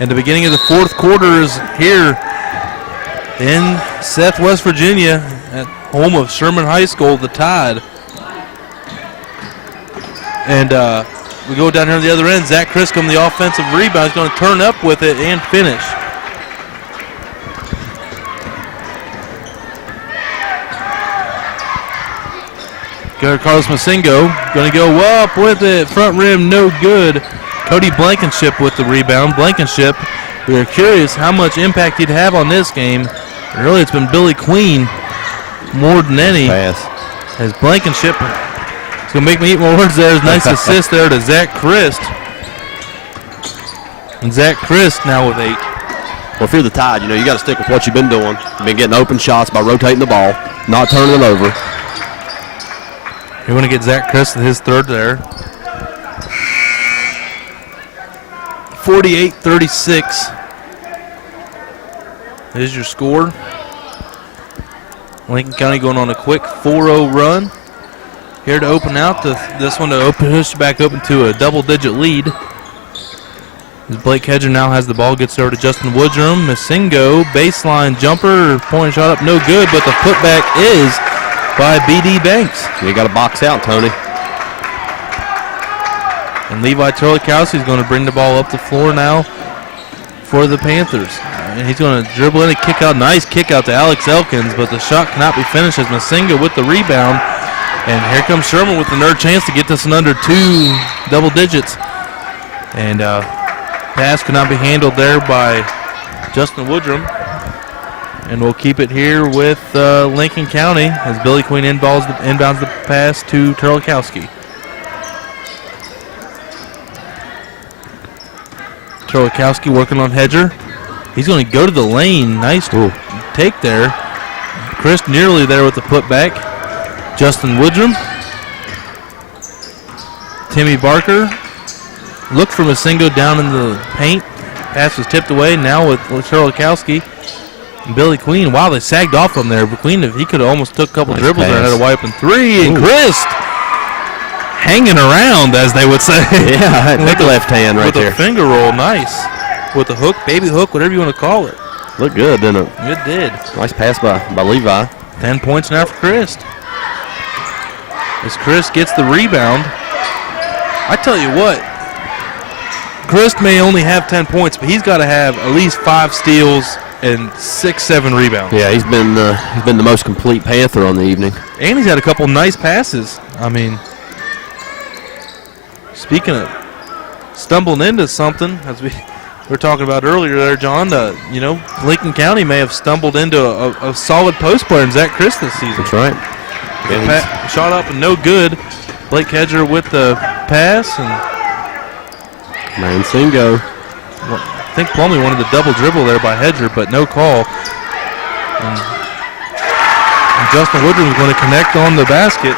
And the beginning of the fourth quarter is here in Seth, West Virginia, at home of Sherman High School, the Tide. And we go down here on the other end. Zach Criscom, the offensive rebound, is going to turn up with it and finish. Carlos Masingo going to go up with it. Front rim, no good. Cody Blankenship with the rebound. Blankenship, we are curious how much impact he'd have on this game. Really, it's been Billy Queen more than any. Pass. As Blankenship, it's going to make me eat more words there. It's a nice assist there to Zach Christ. And Zach Christ now with 8. Well, if you're the Tide, you got to stick with what you've been doing. You've been getting open shots by rotating the ball, not turning it over. You want to get Zach Christ his third there. 48-36 is your score. Lincoln County going on a quick 4-0 run. Here to open out this one to push back open to a double-digit lead. As Blake Hedger now has the ball, gets over to Justin Woodrum. Masingo, baseline jumper, point shot up, no good, but the putback is by B.D. Banks. You got to box out, Tony. And Levi Turlikowski is going to bring the ball up the floor now for the Panthers. And he's going to dribble in a kick out. Nice kick out to Alex Elkins, but the shot cannot be finished as Masinga with the rebound. And here comes Sherman with another chance to get this in under 2 double digits. And pass could not be handled there by Justin Woodrum. And we'll keep it here with Lincoln County as Billy Queen inbounds the pass to Turlikowski. Turlikowski working on Hedger. He's going to go to the lane. Nice take there. Chris nearly there with the putback. Justin Woodrum. Timmy Barker. Looked for Masingo down in the paint. Pass was tipped away. Now with Turlikowski. And Billy Queen. Wow, they sagged off from there. But Queen, he could have almost took a couple dribbles there and had a wide open 3. And Chris hanging around, as they would say. Yeah, take the left hand right there. With a finger roll, nice. With a hook, baby hook, whatever you want to call it. Looked good, didn't it? It did. Nice pass by Levi. 10 points now for Chris. As Chris gets the rebound, I tell you what, Chris may only have 10 points, but he's got to have at least 5 steals and 6-7 rebounds. Yeah, he's been the most complete Panther on the evening. And he's had a couple nice passes. I mean, speaking of stumbling into something, as we were talking about earlier there, John, Lincoln County may have stumbled into a solid post player in Zach Christ this season. That's right. Shot up and no good. Blake Hedger with the pass. And Masingo. I think Plumlee wanted the double dribble there by Hedger, but no call. And Justin Woodrum is going to connect on the basket.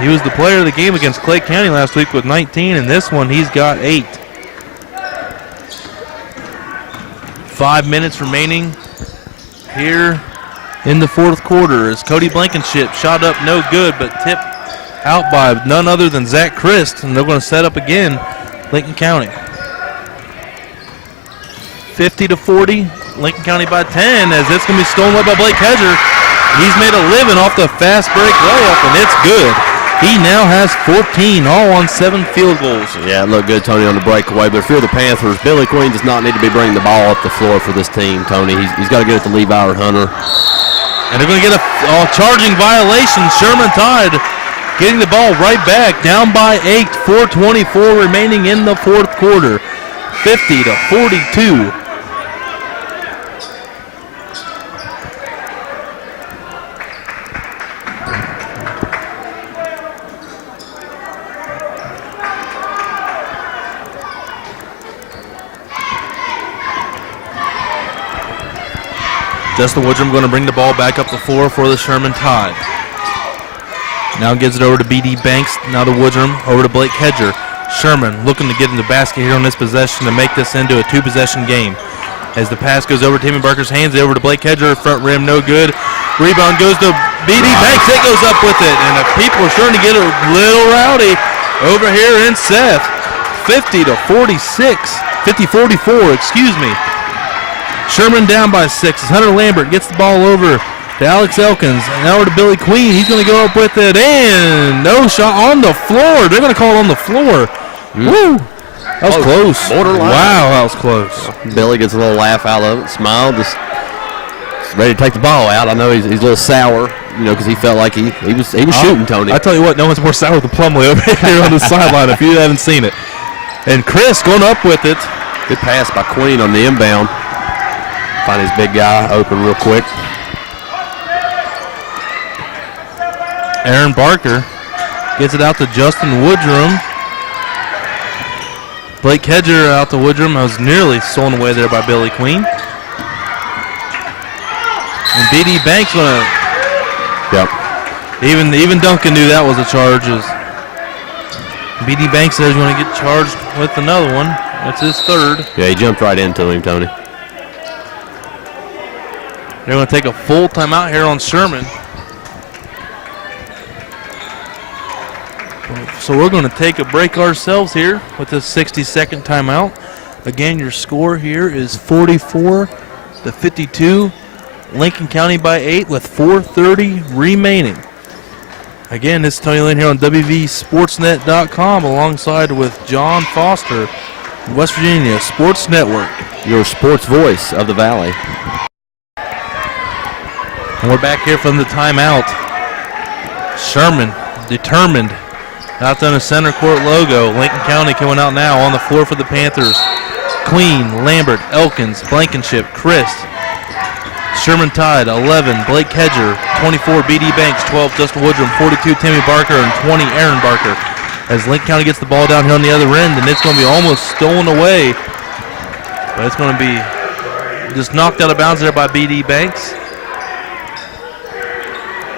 He was the player of the game against Clay County last week with 19, and this one he's got 8. 5 minutes remaining here in the fourth quarter as Cody Blankenship shot up no good, but tipped out by none other than Zach Christ, and they're going to set up again Lincoln County. 50-40, Lincoln County by 10 as it's going to be stolen away by Blake Hedger. He's made a living off the fast break layup, and it's good. He now has 14, all on 7 field goals. Yeah, it looked good, Tony, on the breakaway. But if you're the Panthers, Billy Queen does not need to be bringing the ball up the floor for this team, Tony. He's got to get it to Levi or Hunter. And they're going to get a charging violation. Sherman Tide getting the ball right back, down by 8, 4:24 remaining in the fourth quarter. 50-42. Justin Woodrum going to bring the ball back up the floor for the Sherman Tide. Now gives it over to B.D. Banks. Now to Woodrum. Over to Blake Hedger. Sherman looking to get in the basket here on this possession to make this into a 2-possession game. As the pass goes over Timmy Barker's hands, over to Blake Hedger. Front rim, no good. Rebound goes to B.D. Banks. It goes up with it. And the people are starting to get a little rowdy over here in Seth. 50-44, excuse me. Sherman down by 6. Hunter Lambert gets the ball over to Alex Elkins. And now over to Billy Queen. He's going to go up with it. And no shot on the floor. They're going to call it on the floor. Woo! That was close. Borderline. Wow, that was close. Billy gets a little laugh out of it, smile, just ready to take the ball out. I know he's a little sour, because he felt like he was shooting, Tony. I tell you what, no one's more sour than Plumlee over here on the sideline if you haven't seen it. And Chris going up with it. Good pass by Queen on the inbound. Find his big guy open real quick. Aaron Barker gets it out to Justin Woodrum. Blake Hedger out to Woodrum. I was nearly stolen away there by Billy Queen. And B.D. Banks going to... Yep. Even Duncan knew that was a charge. B.D. Banks there is going to get charged with another one. That's his third. Yeah, he jumped right into him, Tony. They're going to take a full timeout here on Sherman. So we're going to take a break ourselves here with this 60-second timeout. Again, your score here is 44-52. Lincoln County by 8 with 4:30 remaining. Again, this is Tony Lynn here on WVSportsNet.com alongside with John Foster, West Virginia Sports Network. Your sports voice of the Valley. And we're back here from the timeout. Sherman determined. Out on the center court logo. Lincoln County coming out now on the floor for the Panthers. Queen, Lambert, Elkins, Blankenship, Christ. Sherman tied 11. Blake Hedger, 24. B.D. Banks, 12. Justin Woodrum, 42. Timmy Barker, and 20. Aaron Barker. As Lincoln County gets the ball down here on the other end, and it's going to be almost stolen away. But it's going to be just knocked out of bounds there by B.D. Banks.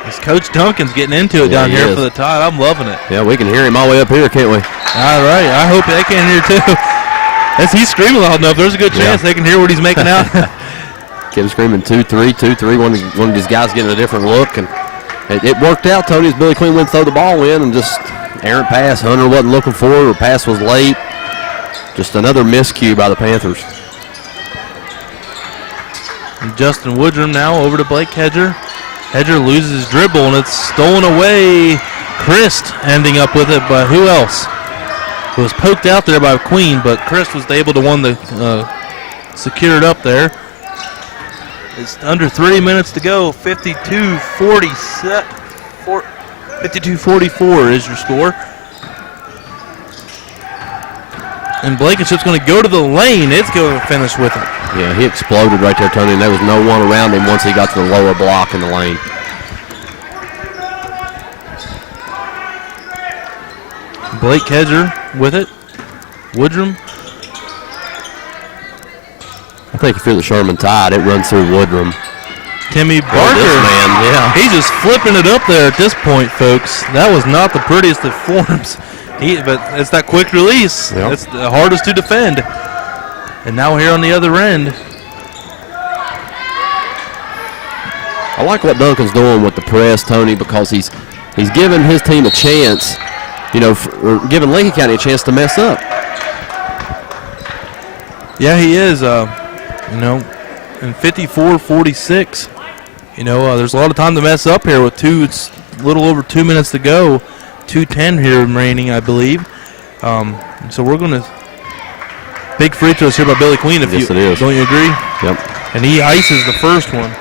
As Coach Duncan's getting into it down here for the Tide. I'm loving it. Yeah, we can hear him all the way up here, can't we? All right. I hope they can hear too. As he's screaming loud enough, there's a good chance they can hear what he's making out. Kept screaming 2-3, 2-3. One of these guys getting a different look. And it worked out, Tony, as Billy Queen went to throw the ball in and just errant pass. Hunter wasn't looking for it, or pass was late. Just another miscue by the Panthers. And Justin Woodrum now over to Blake Hedger. Hedger loses his dribble, and it's stolen away. Christ ending up with it, but who else? It was poked out there by Queen, but Christ was able to secure it up there. It's under 3 minutes to go. 52-44 is your score. And Blankenship's going to go to the lane. It's going to finish with it. Yeah, he exploded right there, Tony, and there was no one around him once he got to the lower block in the lane. Blake Hedger with it. Woodrum. I think if you're the Sherman Tide, it runs through Woodrum. Timmy Barker. Oh, this man, yeah. He's just flipping it up there at this point, folks. That was not the prettiest of forms. But it's that quick release. Yep. It's the hardest to defend. And now here on the other end. I like what Duncan's doing with the press, Tony, because he's giving his team a chance, or giving Lincoln County a chance to mess up. Yeah, he is. In 54-46. There's a lot of time to mess up here with it's a little over 2 minutes to go. 2:10 here remaining, I believe. So we're going to big free throws here by Billy Queen. Yes, it is. Don't you agree? Yep. And he ices the first one.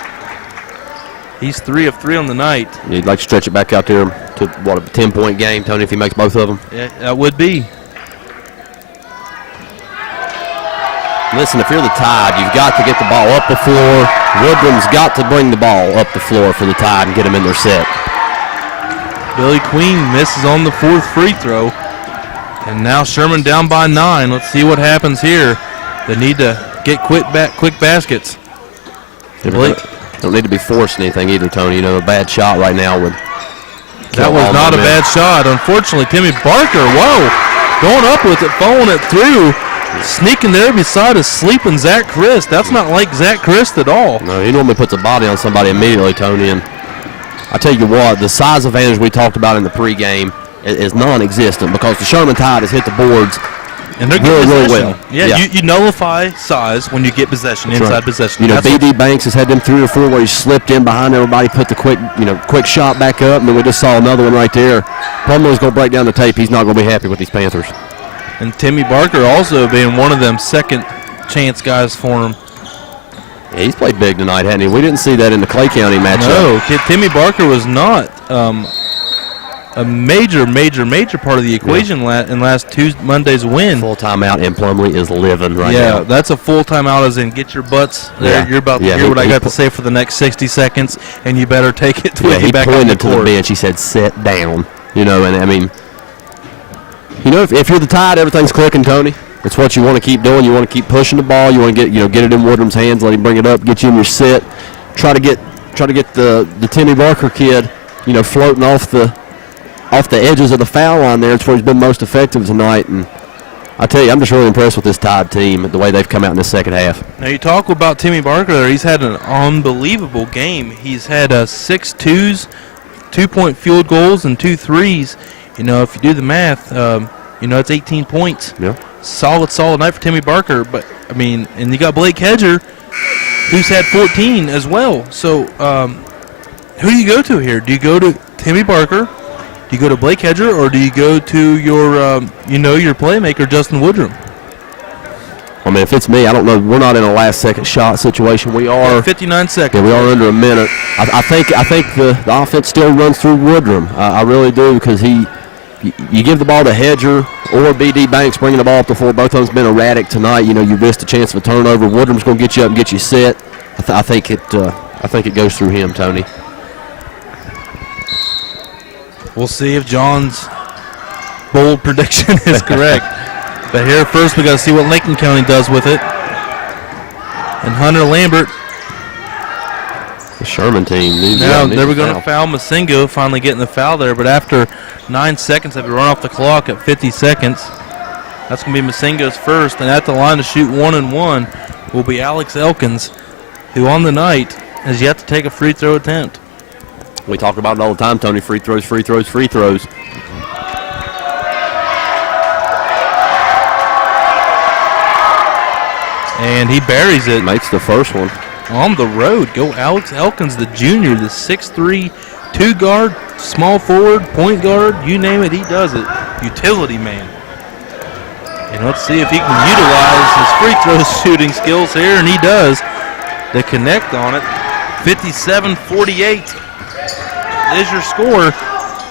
He's 3 of 3 on the night. You'd like to stretch it back out there to a 10-point game, Tony, if he makes both of them. Yeah, that would be. Listen, if you're the Tide, you've got to get the ball up the floor. Woodrum's got to bring the ball up the floor for the Tide and get them in their set. Billy Queen misses on the 4th free throw. And now Sherman down by 9. Let's see what happens here. They need to get quick baskets. Don't need to be forcing anything either, Tony. A bad shot right now would. That was not a bad shot. Unfortunately, Timmy Barker, going up with it, following it through. Sneaking there beside a sleeping Zach Christ. That's not like Zach Christ at all. No, he normally puts a body on somebody immediately, Tony. And I tell you what, the size advantage we talked about in the pregame is non-existent because the Sherman Tide has hit the boards And they're really, getting really possession. well. Yeah. You nullify size when you get possession, That's inside right. possession. You know, B.D. Banks has had them 3 or 4 where he slipped in behind everybody, put the quick shot back up, and then we just saw another one right there. Plumlee's going to break down the tape. He's not going to be happy with these Panthers. And Timmy Barker also being one of them second chance guys for him. Yeah, he's played big tonight, hasn't he? We didn't see that in the Clay County matchup. No, Timmy Barker was not a major part of the equation in last Monday's win. Full timeout, and Plumlee is living right now. Yeah, that's a full timeout, as in get your butts there. Yeah. You're about to hear what I got to say for the next 60 seconds, and you better take it with you back on the pointed to the court. bench. He said, sit down. You know, and I mean, you know, if you're the Tide, everything's clicking, Tony. It's what you want to keep doing. You want to keep pushing the ball. You want to get it in Woodrum's hands, let him bring it up, get you in your sit. Try to get the Timmy Barker kid, floating off the edges of the foul line there. It's where he's been most effective tonight. And I tell you, I'm just really impressed with this Tide team, the way they've come out in the second half. Now, you talk about Timmy Barker there. He's had an unbelievable game. He's had 6 twos, 2-point field goals, and 2 threes. If you do the math, it's 18 points. Yeah. Solid night for Timmy Barker. But, and you got Blake Hedger, who's had 14 as well. So, who do you go to here? Do you go to Timmy Barker? Do you go to Blake Hedger, or do you go to your playmaker, Justin Woodrum? I mean, if it's me, I don't know. We're not in a last-second shot situation. We are 59 seconds. Yeah, we are under a minute. I think the offense still runs through Woodrum. I really do, because you give the ball to Hedger or B.D. Banks bringing the ball up the floor. Both of them's been erratic tonight. You missed a chance of a turnover. Woodrum's going to get you up and get you set. I think it goes through him, Tony. We'll see if John's bold prediction is correct. But here first, we got to see what Lincoln County does with it. And Hunter Lambert. The Sherman team. Now they were going to foul Masingo, finally getting the foul there. But after 9 seconds, they've run off the clock at 50 seconds. That's going to be Masingo's first. And at the line to shoot 1-1 will be Alex Elkins, who on the night has yet to take a free throw attempt. We talk about it all the time, Tony. Free throws, free throws, free throws. And he buries it. Makes the first one. On the road, go Alex Elkins, the junior, the 6'3", 2-guard, small forward, point guard, you name it, he does it. Utility man. And let's see if he can utilize his free throw shooting skills here, and he does. The connect on it, 57-48 is your score.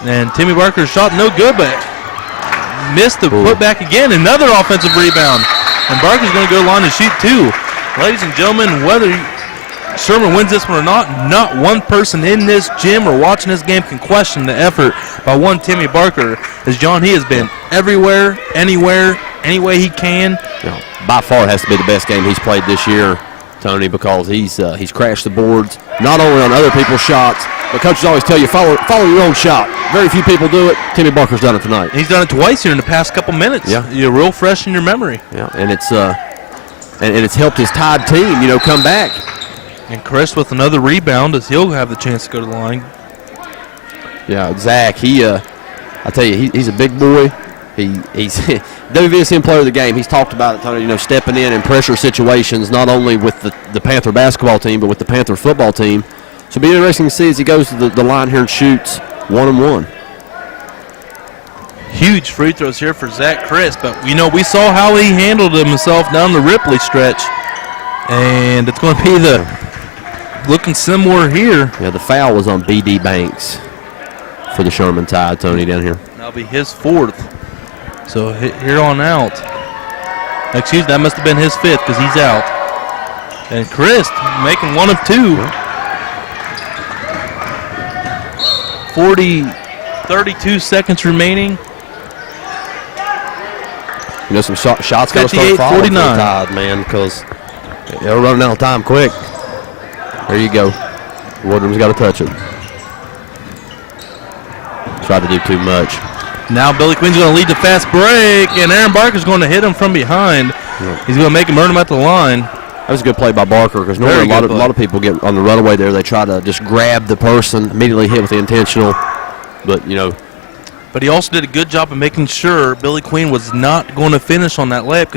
And Timmy Barker's shot no good, but missed the putback again. Another offensive rebound. And Barker's going to go line and shoot 2. Ladies and gentlemen, whether Sherman wins this one or not one person in this gym or watching this game can question the effort by one Timmy Barker. As John, he has been everywhere, anywhere, any way he can. By far has to be the best game he's played this year, Tony, because he's crashed the boards, not only on other people's shots, but coaches always tell you, follow your own shot. Very few people do it. Timmy Barker's done it tonight. He's done it twice here in the past couple minutes. Yeah. You're real fresh in your memory. Yeah, and it's helped his Tide team, come back. And Chris with another rebound as he'll have the chance to go to the line. Yeah, Zach, I tell you, he's a big boy. He's WVSM player of the game. He's talked about it, Tony, stepping in pressure situations, not only with the Panther basketball team, but with the Panther football team. So it'll be interesting to see as he goes to the line here and shoots 1-1. Huge free throws here for Zach Chris, but we saw how he handled himself down the Ripley stretch. And it's going to be looking similar here. Yeah, the foul was on B.D. Banks for the Sherman Tide, Tony, down here. That'll be his 4th. So here on out. Excuse me, that must have been his 5th because he's out. And Chris making 1 of 2. 32 seconds remaining. Some shots got to start falling for the 49. Tide, man, because they're running out of time quick. There you go. Woodrum's got to touch it. Tried to do too much. Now Billy Queen's going to lead the fast break, and Aaron Barker's going to hit him from behind. Yeah. He's going to make him earn him at the line. That was a good play by Barker, because normally a lot of people get on the runaway there. They try to just grab the person, immediately hit with the intentional. But, But he also did a good job of making sure Billy Queen was not going to finish on that layup.